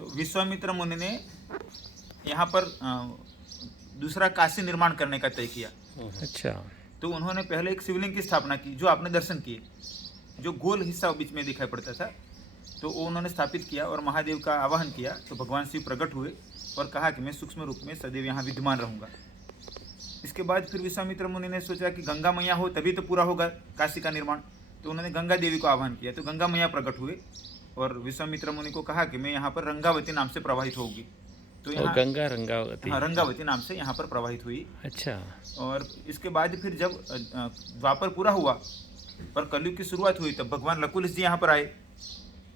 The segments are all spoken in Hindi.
तो विश्वामित्र मुनि ने यहाँ पर दूसरा काशी निर्माण करने का तय किया। अच्छा। तो उन्होंने पहले एक शिवलिंग की स्थापना की, जो आपने दर्शन किए, जो गोल हिस्सा बीच में दिखाई पड़ता था, तो वो उन्होंने स्थापित किया और महादेव का आवाहन किया। तो भगवान शिव प्रकट हुए और कहा कि मैं सूक्ष्म रूप में सदैव यहाँ विद्यमान रहूँगा। इसके बाद फिर विश्वामित्र मुनि ने सोचा कि गंगा मैया हो तभी तो पूरा होगा काशी का निर्माण। तो उन्होंने गंगा देवी को आह्वान किया, तो गंगा मैया प्रकट हुए और विश्वामित्र मुनि को कहा कि मैं यहाँ पर रंगावती नाम से प्रवाहित होगी। तो यहाँ गंगा रंगावती, हाँ, रंगावती नाम से यहाँ पर प्रवाहित हुई। अच्छा। और इसके बाद फिर जब द्वापर पूरा हुआ और कलयुग की शुरुआत हुई, तब भगवान लकुलिश जी यहाँ पर आए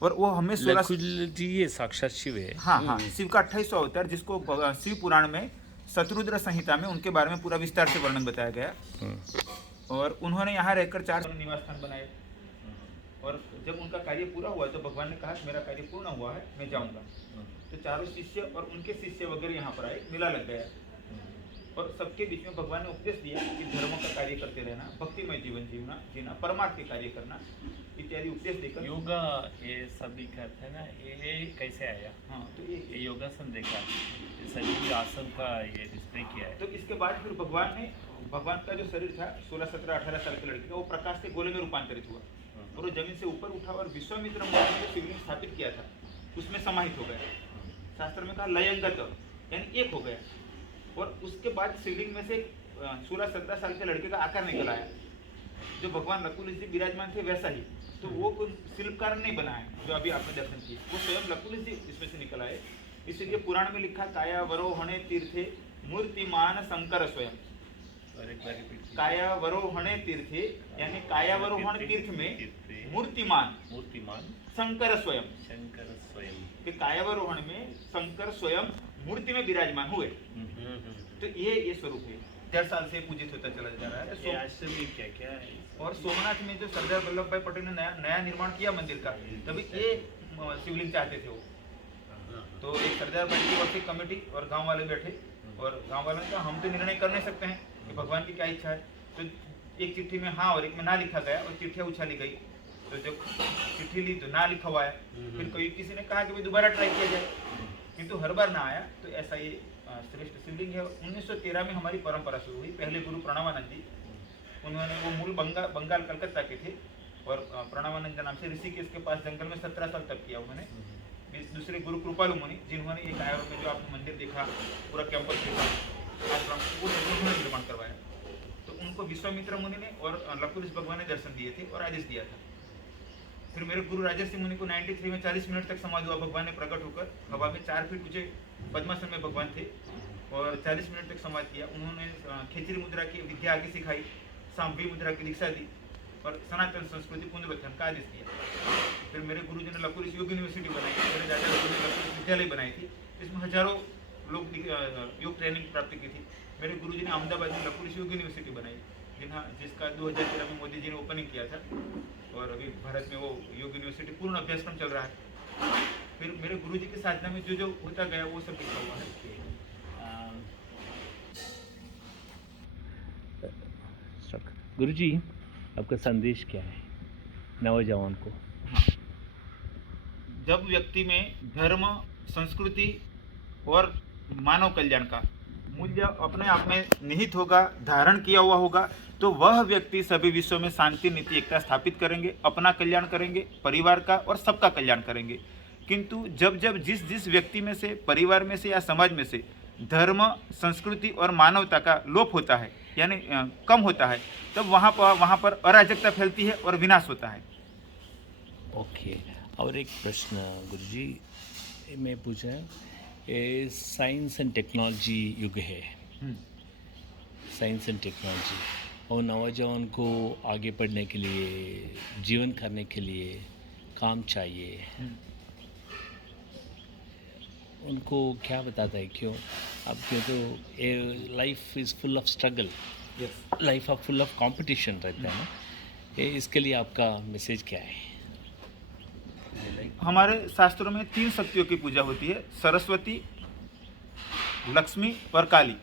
और वो हमें 16 लकुल जी ये साक्षात शिव है। हाँ, शिव का 28वां अवतार, जिसको शिव पुराण में शत्रुद्र संहिता में उनके बारे में पूरा विस्तार से वर्णन बताया गया। और उन्होंने यहाँ रहकर 4 निवास स्थान बनाए। और जब उनका कार्य पूरा हुआ तो भगवान ने कहा कि मेरा कार्य पूर्ण हुआ है, मैं जाऊंगा। तो चारों शिष्य और उनके शिष्य वगैरह यहाँ पर आए, मेला लग गया और सबके बीच में भगवान ने उपदेश दिया कि धर्मों का कार्य करते रहना, भक्तिमय जीवन जीना, परमार्थ के कार्य करना इत्यादि उपदेश देकर। योगा ये सभी करते हैं ना, ये कैसे आया? हाँ, तो ये योगासन देखा, ये सभी आसन का ये डिस्प्ले किया है। तो इसके बाद फिर भगवान का जो शरीर था 16, 17, 18 साल के लड़के का, वो प्रकाश के गोले में रूपांतरित हुआ और वो जमीन से ऊपर उठा और विश्वामित्र मुनि ने जो शिवलिंग स्थापित किया था उसमें समाहित हो गया। शास्त्र में कहा लयंगत, यानी एक हो गया। और उसके बाद शिवलिंग में से 16, 17 साल के लड़के का आकार निकल आया, जो भगवान लकुलिश जी विराजमान थे वैसा ही। तो वो कोई शिल्पकार नहीं बना है जो अभी आपने दर्शन किए, वो स्वयं लकुलिश जी इसमें से निकल आए। इसलिए पुराण में लिखा कायावरोहणे तीर्थे मूर्तिमान शंकर स्वयं। कायावरोहणे तीर्थे यानी कायावरोहण तीर्थ में मूर्तिमान शंकर स्वयं। कि कायावरोहण में शंकर स्वयं मूर्ति में विराजमान हुए। तो ये स्वरूप है, 1000 साल से पूजित होता चला जा रहा है। ये आश्रम में क्या क्या है? और सोमनाथ में जो सरदार वल्लभ भाई पटेल ने नया निर्माण किया मंदिर का, तभी ये शिवलिंग चाहते थे वो। तो एक सरदार भाई की वक्त कमेटी और गांव वाले बैठे और गांव वालों ने कहा हम तो निर्णय कर नहीं सकते हैं कि भगवान की क्या इच्छा है। तो एक चिट्ठी में हाँ और एक में ना लिखा गया और चिट्ठियाँ उछाली गई। तो जब चिट्ठी ली तो ना लिखा हुआ है। फिर कोई किसी ने कहा कि भाई दोबारा ट्राई किया जाए, किंतु हर बार ना आया। तो ऐसा ये श्रेष्ठ शिवलिंग है। 1913 में हमारी परंपरा शुरू हुई। पहले गुरु प्रणवानंद जी, उन्होंने वो मूल बंगाल कलकत्ता के थे और प्रणवानंद नाम से ऋषिकेश के पास जंगल में 17 साल तक किया उन्होंने। दूसरे गुरु कृपालु मुनि, जिन्होंने एक आयोर में जो आपने मंदिर देखा, पूरा कैंपस देखा, वो उन्होंने निर्माण करवाया। तो उनको विश्वामित्र मुनि ने और लकुलिश भगवान ने दर्शन दिए थे और आदेश दिया था। फिर मेरे गुरु राजर्षि मुनि को 93 में 40 मिनट तक समाधि हुआ। भगवान ने प्रकट होकर हवा में 4 फीट ऊंचे पद्मासन में भगवान थे और 40 मिनट तक समाधि किया। उन्होंने खेचरी मुद्रा की विद्या आगे सिखाई, सांभवी मुद्रा की दीक्षा दी और सनातन संस्कृति पुनर्गठन का आदेश दिया। फिर मेरे गुरु जी ने लकुलिश योग यूनिवर्सिटी बनाई, मेरे दादा ने लकुलिश विद्यालय बनाई थी, इसमें हजारों लोग योग ट्रेनिंग प्राप्त की थी। मेरे गुरु जी ने अहमदाबाद में लकुलिश योग यूनिवर्सिटी बनाई, जिसका 2013 में मोदी जी ने ओपनिंग किया था और अभी भारत में वो योग यूनिवर्सिटी पूर्ण अभ्यासक्रम चल रहा है। फिर मेरे गुरु जी की साधना में जो होता गया वो सब लिखा हुआ है। गुरुजी, आपका संदेश क्या है नौजवान को? जब व्यक्ति में धर्म, संस्कृति और मानव कल्याण का मूल्य अपने आप में निहित होगा, धारण किया हुआ होगा, तो वह व्यक्ति सभी विश्व में शांति, नीति, एकता स्थापित करेंगे, अपना कल्याण करेंगे, परिवार का और सबका कल्याण करेंगे। किंतु जब जिस व्यक्ति में से, परिवार में से या समाज में से धर्म, संस्कृति और मानवता का लोप होता है, यानी कम होता है, तब वहाँ पर अराजकता फैलती है और विनाश होता है। ओके, और एक प्रश्न गुरुजी मैं पूछा, ये साइंस एंड टेक्नोलॉजी युग है, साइंस एंड टेक्नोलॉजी, और नौजवान को आगे बढ़ने के लिए, जीवन करने के लिए काम चाहिए, उनको क्या बताता है? क्यों अब क्यों तो life is full of struggle, life of full of competition रहता है ना, इसके लिए आपका मैसेज क्या है? हमारे शास्त्रों में 3 शक्तियों की पूजा होती है, सरस्वती, लक्ष्मी और काली।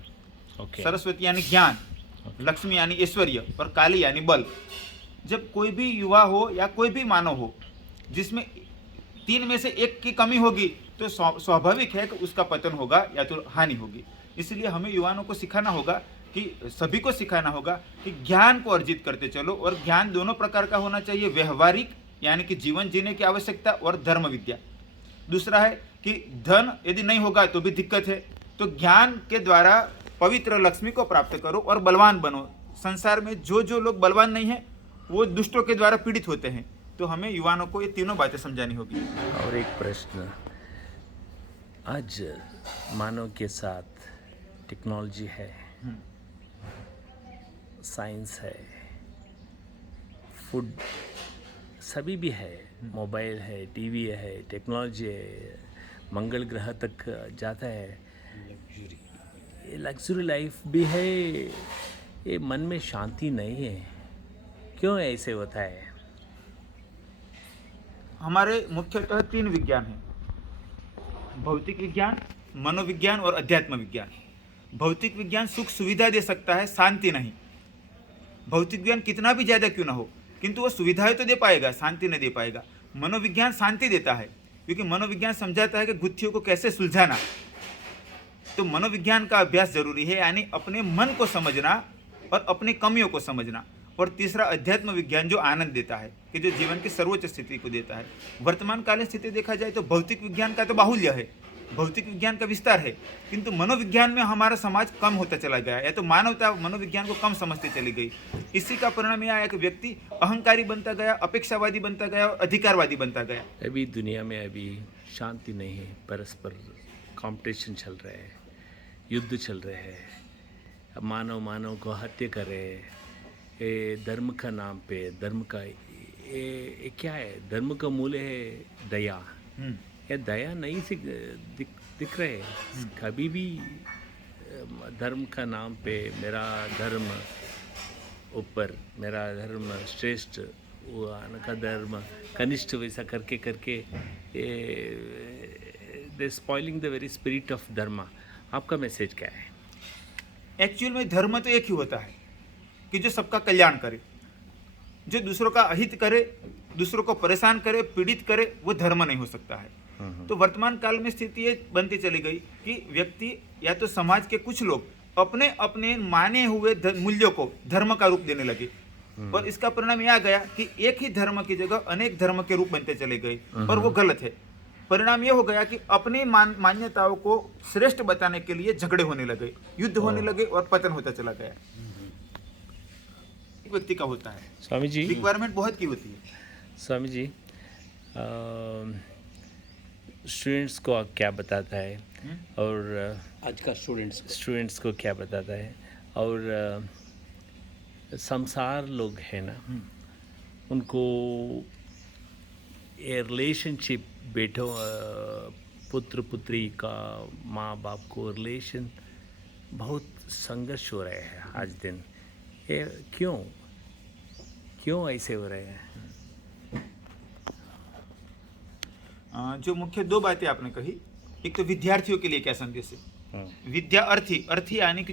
सरस्वती यानी ज्ञान, लक्ष्मी यानी ऐश्वर्य और काली यानी बल। जब कोई भी युवा हो या कोई भी मानव हो जिसमें तीन में से एक की कमी होगी तो स्वाभाविक है कि उसका पतन होगा या तो हानि होगी। इसलिए हमें युवाओं को सिखाना होगा कि सभी को सिखाना होगा कि ज्ञान को अर्जित करते चलो, और ज्ञान दोनों प्रकार का होना चाहिए, व्यवहारिक यानी कि जीवन जीने की आवश्यकता, और धर्म विद्या। दूसरा है कि धन यदि नहीं होगा तो भी दिक्कत है, तो ज्ञान के द्वारा पवित्र लक्ष्मी को प्राप्त करो और बलवान बनो। संसार में जो लोग बलवान नहीं है वो दुष्टों के द्वारा पीड़ित होते हैं। तो हमें युवाओं को ये तीनों बातें समझानी होगी। और एक प्रश्न, आज मानव के साथ टेक्नोलॉजी है, साइंस है, फूड सभी भी है, मोबाइल है, टीवी है, टेक्नोलॉजी है, मंगल ग्रह तक जाता है, ये लग्जरी लाइफ भी है, ये मन में शांति नहीं है, क्यों ऐसे होता है? हमारे मुख्यतः तीन विज्ञान हैं, भौतिक विज्ञान, मनोविज्ञान और अध्यात्म विज्ञान। भौतिक विज्ञान सुख सुविधा दे सकता है, शांति नहीं। भौतिक विज्ञान कितना भी ज़्यादा क्यों ना हो, किंतु वो सुविधाएं तो दे पाएगा, शांति नहीं दे पाएगा। मनोविज्ञान शांति देता है, क्योंकि मनोविज्ञान समझाता है कि गुत्थियों को कैसे सुलझाना। तो मनोविज्ञान का अभ्यास जरूरी है, यानी अपने मन को समझना और अपनी कमियों को समझना। और तीसरा अध्यात्म विज्ञान, जो आनंद देता है, कि जो जीवन की सर्वोच्च स्थिति को देता है। वर्तमान कालीन स्थिति देखा जाए तो भौतिक विज्ञान का तो बाहुल्य है, भौतिक विज्ञान का विस्तार है, किंतु मनोविज्ञान में हमारा समाज कम होता चला गया, या तो मानवता मनोविज्ञान को कम समझती चली गई। इसी का परिणाम यह आया कि व्यक्ति अहंकारी बनता गया, अपेक्षावादी बनता गया और अधिकारवादी बनता गया। अभी दुनिया में अभी शांति नहीं है, परस्पर कंपटीशन चल रहा है, युद्ध चल रहे हैं, अब मानव को हत्या कर रहे हैं, ये धर्म का नाम पे, धर्म का ये क्या है? धर्म का मूल है दया। ये दया नहीं से दिख रहे हैं कभी भी। धर्म का नाम पे मेरा धर्म ऊपर, मेरा धर्म श्रेष्ठ, वो का धर्म कनिष्ठ, वैसा करके they spoiling the very spirit of dharma. आपका मैसेज क्या है? एक्चुअल में धर्म तो एक ही होता है कि जो सबका कल्याण करे, जो दूसरों का अहित करे, दूसरों को परेशान करे, पीड़ित करे, वो धर्म नहीं हो सकता है। तो वर्तमान काल में स्थिति ये बनती चली गई कि व्यक्ति या तो समाज के कुछ लोग अपने अपने माने हुए मूल्यों को धर्म का रूप देने लगे, और इसका परिणाम यह आ गया कि एक ही धर्म की जगह अनेक धर्म के रूप बनते चले गए, और वो गलत है। परिणाम ये हो गया कि अपनी मान्यताओं को श्रेष्ठ बताने के लिए झगड़े होने लगे, युद्ध होने लगे, और पतन होता चला गया। एक व्यक्ति का होता है, स्वामी जी, रिक्वायरमेंट बहुत की होती है। स्वामी जी, स्टूडेंट्स को क्या बताता है, और आज का स्टूडेंट्स को क्या बताता है, और संसार लोग हैं ना, उनको ये रिलेशनशिप, बेटों पुत्र पुत्री का, माँ बाप को रिलेशन बहुत संघर्ष हो रहे हैं आज दिन। ये क्यों ऐसे हो रहे हैं? जो मुख्य दो बातें आपने कही, एक तो विद्यार्थियों के लिए क्या संदेश है। विद्या अर्थी यानी कि